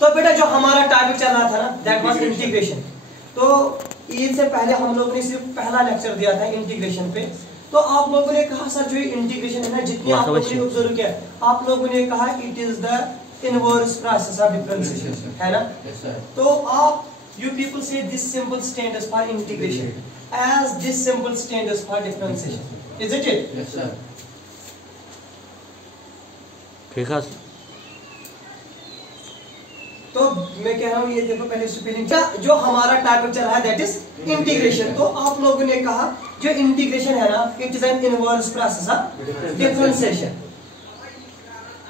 तो बेटा जो हमारा टॉपिक चल रहा था ना दैट वाज इंटीग्रेशन। तो ईद से पहले हम लोगों ने सिर्फ पहला लेक्चर दिया था इंटीग्रेशन पे। तो आप लोगों ने कहा सर जो इंटीग्रेशन है ना जितनी आप लोगों ने ऑब्जर्व किया आप लोगों ने कहा it is the inverse process of differentiation है ना। तो आप you people say this symbol stands for integration as this symbol stands for differentiation, isn't it? Yes sir. ठीक है। तो मैं कह रहा हूँ ये देखो पहले स्पेलिंग जो हमारा टॉपिक चल रहा है दैट इज इंटीग्रेशन। तो आप लोगों ने कहा जो इंटीग्रेशन है ना it is an inverse process of differentiation.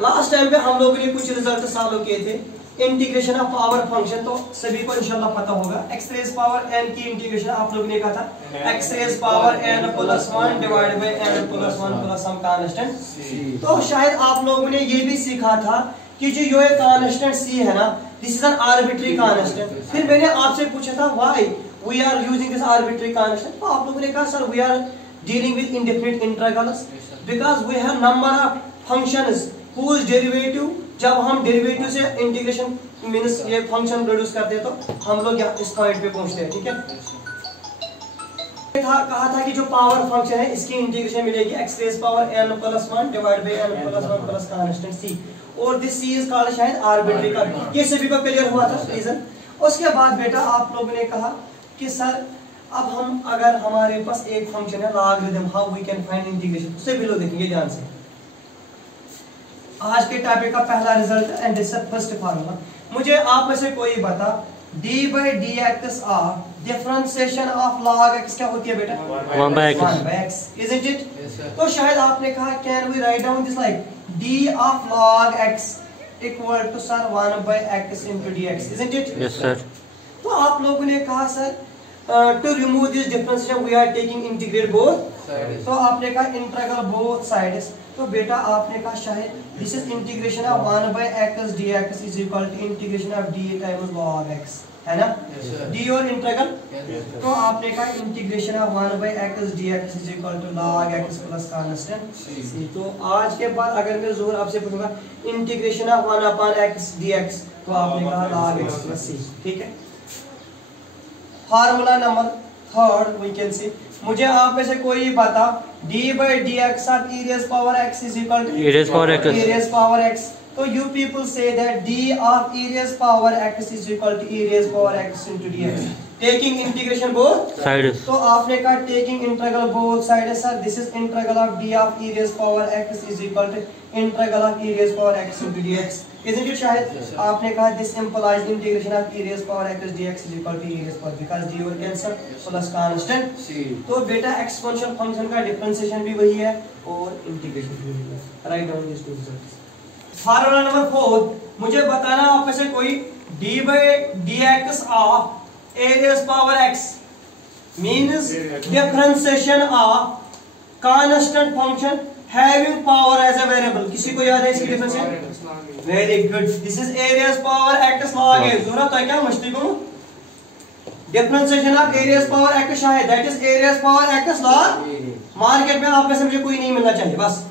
Last time पे हम लोगों ने कुछ रिजल्ट सॉल्व किए थे इंटीग्रेशन ऑफ पावर फंक्शन। तो सभी को इंशाल्लाह पता होगा x रेज़ पावर n की इंटीग्रेशन आप लोगों ने कहा था x raise power n plus 1 divide by n plus 1 plus some constant. तो शायद आप लोगों ने ये भी सीखा था कि जो ये कांस्टेंट c है ना this is an arbitrary constant. फिर मैंने आपसे पूछा था why we are using this arbitrary constant. तो आप लोगों ने कहा sir we are dealing with indefinite integrals because we have number of functions whose derivative जब हम डेरिवेटिव से इंटीग्रेशन मींस ये फंक्शन प्रोड्यूस करते हैं तो हम लोग यहाँ इस पॉइंट पे पहुंचते हैं। ठीक है। कहा था कि जो पावर फंक्शन है इसकी इंटीग्रेशन मिलेगी x raise power n plus 1 divide by n plus 1 plus constant c और दिस c इज कॉल्ड शायद आर्बिट्री का। ये सभी को क्लियर हुआ था रीजन। उसके बाद बेटा आप लोगों ने कहा कि सर अब हम अगर हमारे पास एक फंक्शन है logarithm how we can find integration सभी लोग देखेंगे ध्यान से। आज के टॉपिक का पहला result and this first formula. मुझे आप में से कोई बता d by dx of differentiation of log x क्या होती है बेटा 1 by x isn't it? तो शायद आपने कहा can we write down this like d of log x equal to sir 1 by x into dx isn't it? Yes sir. तो आप लोगों ने कहा sir to remove this differentiation we are taking integrate both sides. तो आपने कहा integral both sides. तो बेटा आपने कहा शायद this is integration of 1 by x dx is equal to integration of d times log x है ना d और इंटीग्रल। तो आपने कहा integration of 1 by x dx is equal to log x plus constant c। तो आज के बाद अगर मैं ज़ोर आपसे पूछूंगा integration of 1 upon x dx तो आपने कहा log x प्लस c। ठीक है। Formula number third we can see मुझे आप में से कोई बता d by dx of e raised power x is equal to e raised power x. e raised power x. So you people say that d of e raised power x is equal to e raised power x into dx. Taking integration both sides. तो आपने कहा taking integral both sides sir this is integral of d of e raised power x is equal to integral of e raised power x into dx. Isn't it शायद? आपने कहा this implies integration of e raised power x dx is equal to e raised power because d और cancel plus constant c. तो बेटा exponential function का differentiation भी वही है और इंटीग्रेशन भी वही है। Write down this two results. Formula number 4 मुझे बताना आप में से कोई d by dx of a raised power x means differentiation of constant function having power as a variable। किसी को याद है इसकी differentiation? Very good this is a raised power x log a। जरूरत है क्या मस्ती को differentiation of a raised power x शायद that is a raised power x log। Market में आप में से मुझे कोई नहीं मिलना चाहिए बस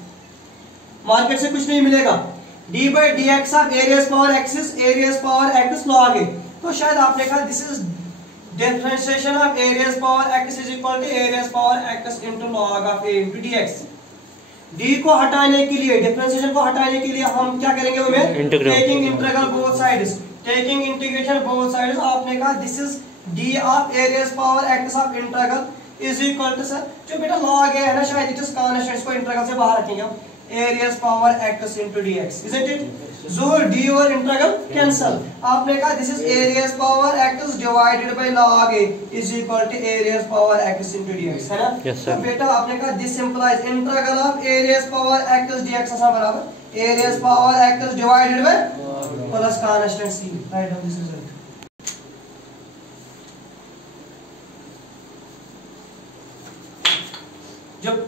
मार्केट से कुछ नहीं मिलेगा। d by dx of a raised power x is a raised power x log a। तो शायद आपने कहा this is differentiation of a raised power x is equal to a raised power x into log of a into dx। d को हटाने के लिए differentiation को हटाने के लिए हम क्या करेंगे उमें taking integral both sides taking integration both sides. आपने कहा this is d of a raised power x of integral is equal to sir जो बेटा log है ना शायद इट इज कांस्टेंट इसको इंटीग्रल से बाहर रखेंगे हम a raised power x into dx isn't it? जोर d और इंटीग्रल कैंसिल। आपने कहा this is a raised power x divided by log a is equal to a raised power x into dx है ना। yes, sir. तो बेटा आपने कहा this implies integral of a raised power x dx ऐसा बराबर a raised power x divided bye plus constant c। Right down this result. जब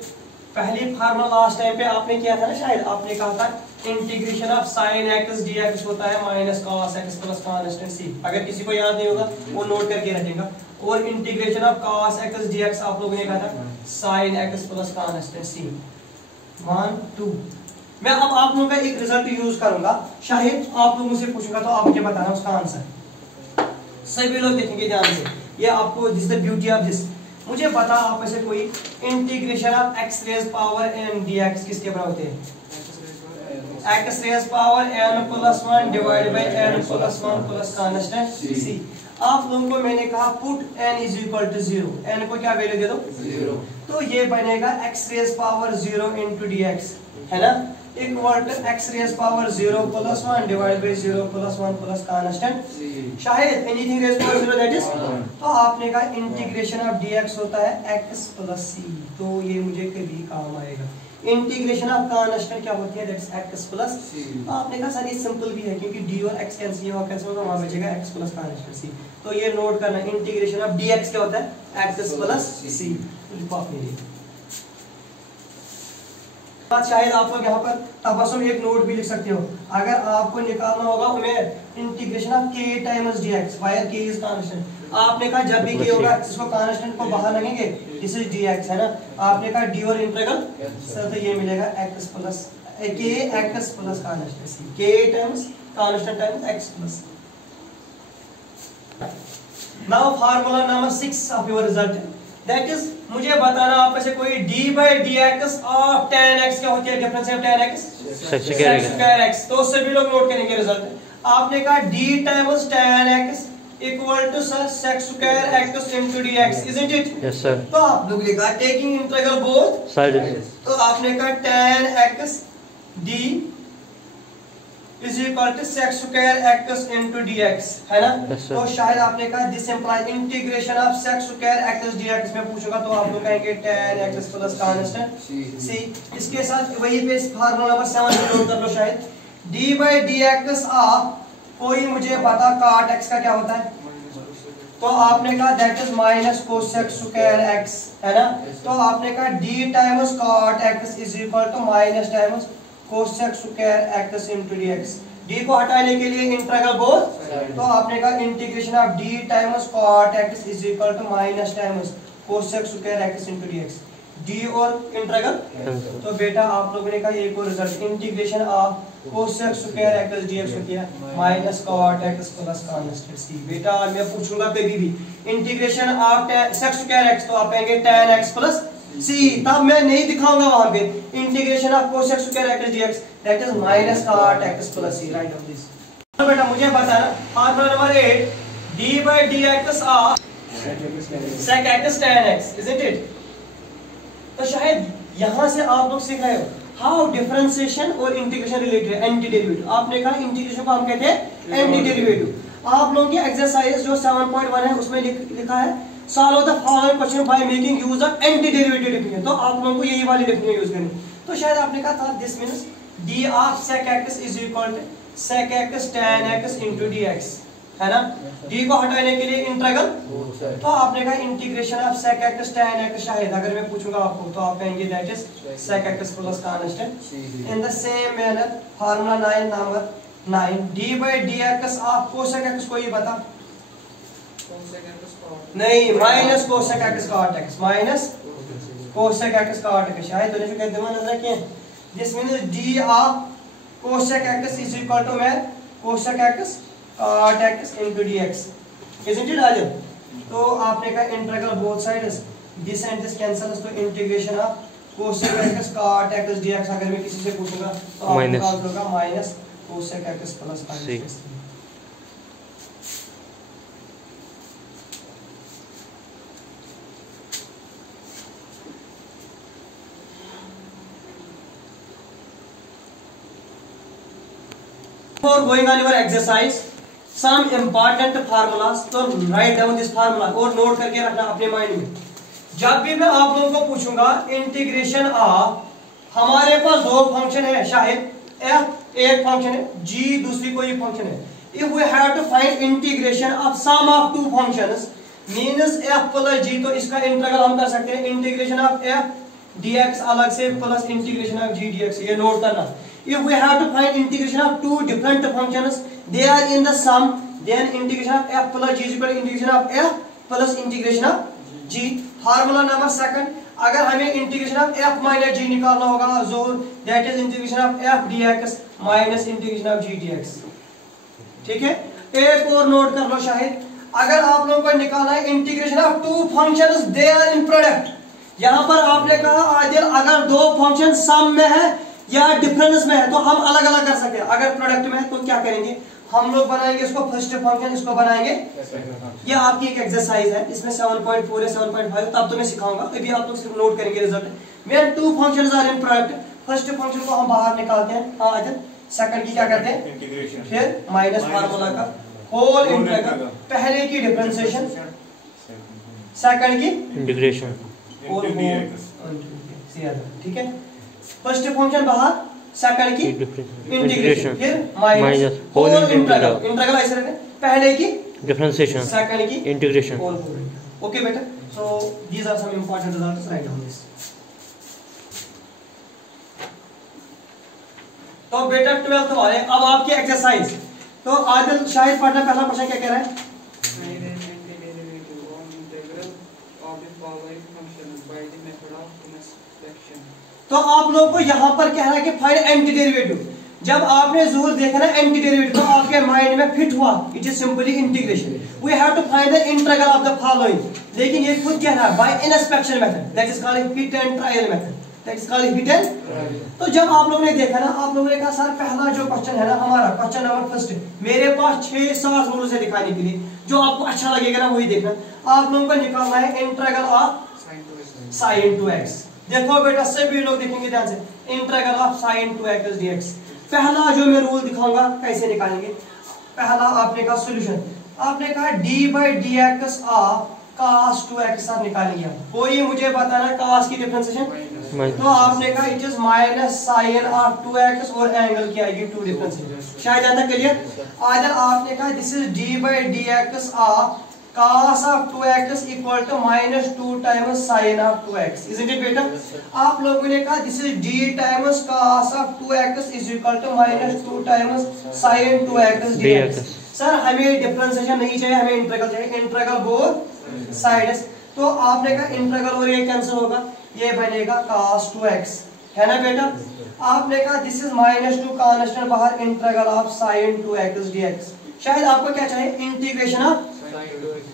पहली फार्मूला लास्ट टाइम पे आपने किया था ना शायद आपने कहा था integration of sin x dx होता है minus cos x plus constant c। अगर किसी को याद नहीं होगा वो नोट करके रखेगा। और integration of cos x dx आप लोगों ने कहा था sin x plus constant c 1 2 मैं अब आप लोगों का एक रिजल्ट यूज करूंगा, शायद आप लोगों से पूछूंगा तो आप मुझे बताना उसका आंसर। सभी लोग देखेंगे ध्यान से, ये आपको this the beauty of this. मुझे बता आप में से कोई integration of x raise power n dx किसके बराबर होते हैं? x raise power n plus 1 divide by n plus 1 plus constant c। आप लोगों को मैंने कहा put n is equal to 0, n को क्या वैल्यू दे दो 0, तो ये बनेगा x raise power 0 into dx, है ना, equal to x raise power 0 plus 1 divide by 0 plus 1 plus constant शायद anything raise power 0 that is, तो आपने कहा इंटीग्रेशन ऑफ dx होता है x प्लस c, तो ये मुझे कभी काम आएगा। इंटीग्रेशन ऑफ कांस्टेंट क्या होती है, that is x plus c। तो आपने कहा सर ये सिंपल भी है क्योंकि d और x कैंसिल होगा, कैंसिल होगा, वहां बचेगा x प्लस कांस्टेंट c, तो ये नोट करना इंटीग्रेशन ऑफ dx क्या होता है x प्लस c। लिखो आपने ये शायद आप लोग यहाँ पर तबसुम एक नोट भी लिख सकते हो, अगर आपको निकालना होगा उमेर integration of k times dx where k is constant, आपने कहा जब भी k होगा इसको कांस्टेंट को बाहर लगेंगे, दिस इज dx, है ना, आपने कहा d और इंटीग्रल सर, तो ये मिलेगा x plus k x plus constant c, k times constant times x plus. Now formula number 6 of your result, that is मुझे बताना आप में से कोई d by dx of tan x क्या होती है, difference of tan x sec square x, तो उससे भी लोग नोट करेंगे रिजल्ट। आपने कहा d times tan x equal to sir sec square x into dx, isn't it? Yes sir. तो आप लोग लिखा टेकिंग इंटीग्रल बोथ साइड्स, तो आपने कहा tan x d is equal to sec square x into dx, है ना, तो शायद आपने कहा this implies integration of sec square x dx में पूछूंगा तो आप लोग कहेंगे tan x plus constant c। इसके साथ वही पे फार्मूला नंबर 7 नोट कर लो, शायद d by dx ऑफ कोई मुझे पता cot x का क्या होता है, तो आपने कहा that is minus cosec square x, है ना, तो आपने कहा d times cot x is equal to minus times cosec square x into dx। d को हटाने के लिए इंटीग्रल बोथ, तो आपने कहा integration of d times cot x is equal to minus times cosec square x into dx, d और integral, तो बेटा आप लोगों ने कहा एक और result integration of cosec square x dx होती है minus cot x plus constant c। बेटा मैं पूछूंगा कभी भी integration of sec square x, तो आप कहेंगे tan x प्लस c, तब मैं नहीं दिखाऊंगा वहां पे integration of cosec square x dx that is minus cot x plus c, right of this. तो बेटा मुझे बताना formula number 8 d by dx of sec x tan x, isn't it? तो शायद यहां से आप लोग सीख रहे हो हाउ डिफरेंशिएशन और इंटीग्रेशन रिलेटेड है, एंटी डेरिवेटिव। आपने कहा इंटीग्रेशन को हम कहते हैं एंटी डेरिवेटिव। आप लोगों की एक्सरसाइज जो 7.1 है उसमें लिखा है solve the following question by making use of anti derivative लिखनी है, तो आप लोगों को यही वाली लिखनी है, यूज करनी। तो शायद आपने कहा था this means d of sec x is equal to sec x tan x into dx, है ना, d को हटाने के लिए इंटीग्रल, तो आपने कहा integration of sec x tan x, शायद अगर मैं पूछूंगा आपको तो आप कहेंगे that is sec x plus constant. In the same manner formula 9 number 9 d by dx of cosec x, कोई बता नहीं, minus cosec x cot x, minus cosec x cot x, शायद दोनों के दिमाग नजर रखें, this means d of cosec x is equal to मैं cosec x cot x into dx, isn't it आजम? तो आपने कहा integral both sides, this and this cancels, तो integration of cosec x cot x dx अगर मैं किसी से पूछूंगा तो आपका आंसर होगा minus cosec x plus constant. Before going on your exercise, some important formulas, तो write down this formula और नोट करके रखना अपने माइंड में। जब भी मैं आप लोगों को पूछूंगा इंटीग्रेशन ऑफ, हमारे पास दो फंक्शन है, शायद f एक फंक्शन है, g दूसरी कोई फंक्शन है। If we have to find integration of sum of two functions means f plus g, तो इसका इंटीग्रल हम कर सकते हैं इंटीग्रेशन ऑफ f dx अलग से plus integration of g dx, ये नोट करना। If we have to find integration of two different functions, they are in the sum, then integration of f plus g is equal to integration of f plus integration of g। Formula number 2, अगर हमें integration of f minus g निकालना होगा जोर, that is integration of f dx minus integration of g dx। ठीक है, एक और note कर लो शाहिद, अगर आप लोगों को निकालना है integration of two functions they are in product, यहां पर आपने कहा आदिल अगर दो फंक्शन सम में है या डिफरेंस में है तो हम अलग अलग कर सकते हैं, अगर प्रोडक्ट में है तो क्या करेंगे, हम लोग बनाएंगे इसको फर्स्ट फंक्शन, इसको बनाएंगे, ये आपकी एक एक्सरसाइज है, इसमें 7.4 है 7.5, तब तो मैं सिखाऊंगा, अभी आप लोग सिर्फ नोट करेंगे रिजल्ट में। Two functions are in product, first function को हम बाहर निकालते हैं, हाँ आदिल, सेकंड की क्या करते हैं इंटीग्रेशन, फिर माइनस फार्मूला का होल इंटीग्रल, पहले की डिफरेंशिएशन, सेकंड की इंटीग्रेशन और ठीक है, फर्स्ट फंक्शन बाहर, सेकंड की इंटीग्रेशन, फिर माइनस होल इंटीग्रल, इंटीग्रल ऐसे रहते हैं, पहले की डिफरेंशिएशन, सेकंड की इंटीग्रेशन। ओके बेटा, so these are some important results, write down this. तो बेटा 12th वाले अब आपकी एक्सरसाइज, तो आदिल शाहिद पढ़ना, पहला क्वेश्चन क्या कह रहा है, तो आप लोग को यहाँ पर कह रहा है कि फाइंड एंटी डेरिवेटिव, जब आपने ज़रूर देखा ना एंटी डेरिवेटिव तो आपके माइंड में फिट हुआ, it is simply integration, we have to find the integral of the following, लेकिन ये खुद कह रहा है by inspection method, that is called hit and trial method, that is called hit and. तो जब आप लोगों ने देखा ना, आप लोगों ने कहा सर पहला जो क्वेश्चन है ना हमारा क्वेश्चन नंबर फर्स्ट, मेरे पास 6-7 रूल्स है दिखाने के लिए, जो आपको अच्छा लगेगा ना वही देखना, आप लोगों को निकालना है इंटीग्रल ऑफ sin 2x। देखो बेटा सभी लोग देखेंगे ध्यान से, integral of sin 2x dx, पहला जो मैं रूल दिखाऊंगा कैसे निकालेंगे, पहला आपने कहा सॉल्यूशन, आपने कहा d/dx of cos 2x sir निकालेंगे, कोई मुझे बताना cos की डिफरेंशिएशन, तो आपने कहा it is minus sin of 2x और एंगल की आएगी 2 डिफरेंशिएशन, शायद जाता क्लियर। आइदर आपने कहा this is d/dx of cos of 2x equal to minus 2 times sin of 2x, isn't it बेटा? आप लोगों ने कहा this is d times cos of 2x is equal to minus 2 times sin 2x dx। Sir हमें differentiation नहीं चाहिए, हमें integral चाहिए, इंटीग्रल बोथ साइड्स, तो आपने कहा इंटीग्रल और ये कैंसिल होगा, ये बनेगा cos 2x, है ना बेटा। आपने कहा दिस इज minus 2 कांस्टेंट बाहर, integral of sin 2x dx, शायद आपको क्या चाहिए इंटीग्रेशन ऑफ,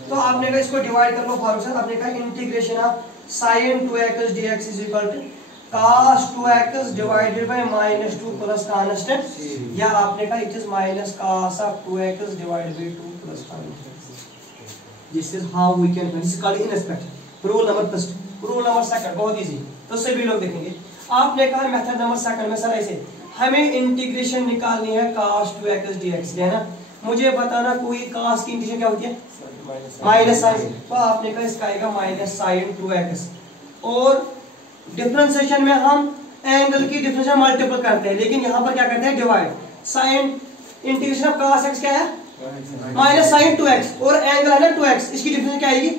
तो आपने कहा इसको डिवाइड कर लो फॉर्मूला, आपने कहा integration of sin 2x dx is equal to cos 2x divided by -2 plus constant, या आपने कहा it is minus cos of 2x divided by 2 plus constant. This is how we can, this is called inspection. Rule number first, rule number second बहुत easy, तो सभी लोग देखेंगे। आपने कहा मेथड नंबर सेकंड में सर ऐसे हमें इंटीग्रेशन निकालनी है cos 2x dx, है ना, मुझे बताना कोई cos की इंटीग्रेशन क्या होती है माइनस साइन, तो आपने कहा इसका आएगा माइनस sin 2x, और डिफरेंशिएशन में हम एंगल की डिफरेंशिएशन मल्टीपल करते हैं, लेकिन यहाँ पर क्या करते हैं divide, sin integration of cos x क्या है माइनस sin 2x, और एंगल है ना 2x, इसकी डिफरेंशिएशन क्या आएगी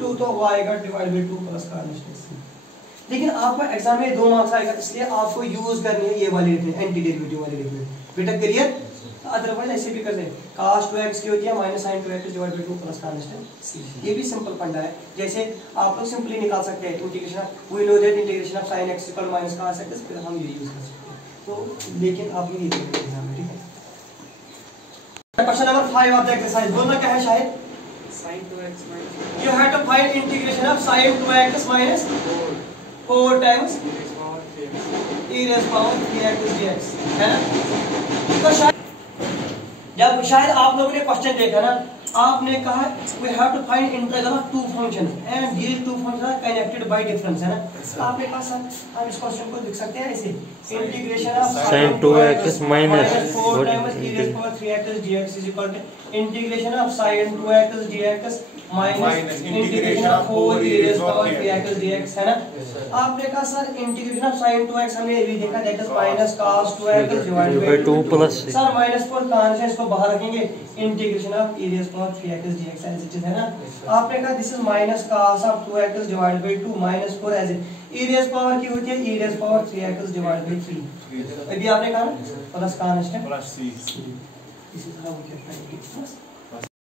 2, तो वो आएगा डिवाइड बाय 2 प्लस कांस्टेंट। लेकिन आपको एग्जाम में 2 मार्क्स आएगा, इसलिए आपको यूज करनी है ये वाली एंटी डेरिवेटिव वाली डेरिवेटिव, बेटा क्लियर। अदरवाइज ऐसे भी कर दे, cos 2x की होती है minus sin 2x divide by 2 plus constant, ये भी सिंपल फंडा है। जैसे आप लोग सिंपली निकाल सकते हैं integration of, we know that integration of sin x equal minus cos x, फिर हम ये यूज कर सकते हैं, तो लेकिन आप ये देखेंगे एग्जाम में, ठीक है। Question number 5 of the exercise, बोलना क्या है शायद, sin 2x minus you have to find integration of sin 2x minus 4 times e raised power 3x dx, है ना। तो शायद जब शायद आप लोगों ने क्वेश्चन देखा ना, आपने कहा we have to find integral of 2 functions and these 2 functions are connected by difference, है ना। तो आपने कहा सर हम इस क्वेश्चन को लिख सकते हैं ऐसे, integration of sin 2x minus 4 times e raised power 3x dx is equal to integration of sin 2x dx minus integration of 4 e raised power 3x dx, है ना। आपने कहा sir integration of sin 2x हमने ये भी देखा, that is minus cos 2x divided by 2 plus, sir -4 constant इसको बाहर रखेंगे, integration of e raised power 3x dx as it is, है ना। आपने कहा this is minus cos of 2x divided by 2 -4 as it, e raised power की होती है e raised power 3x divided by 3, अभी आपने कहा plus constant plus c, this is how we can find it.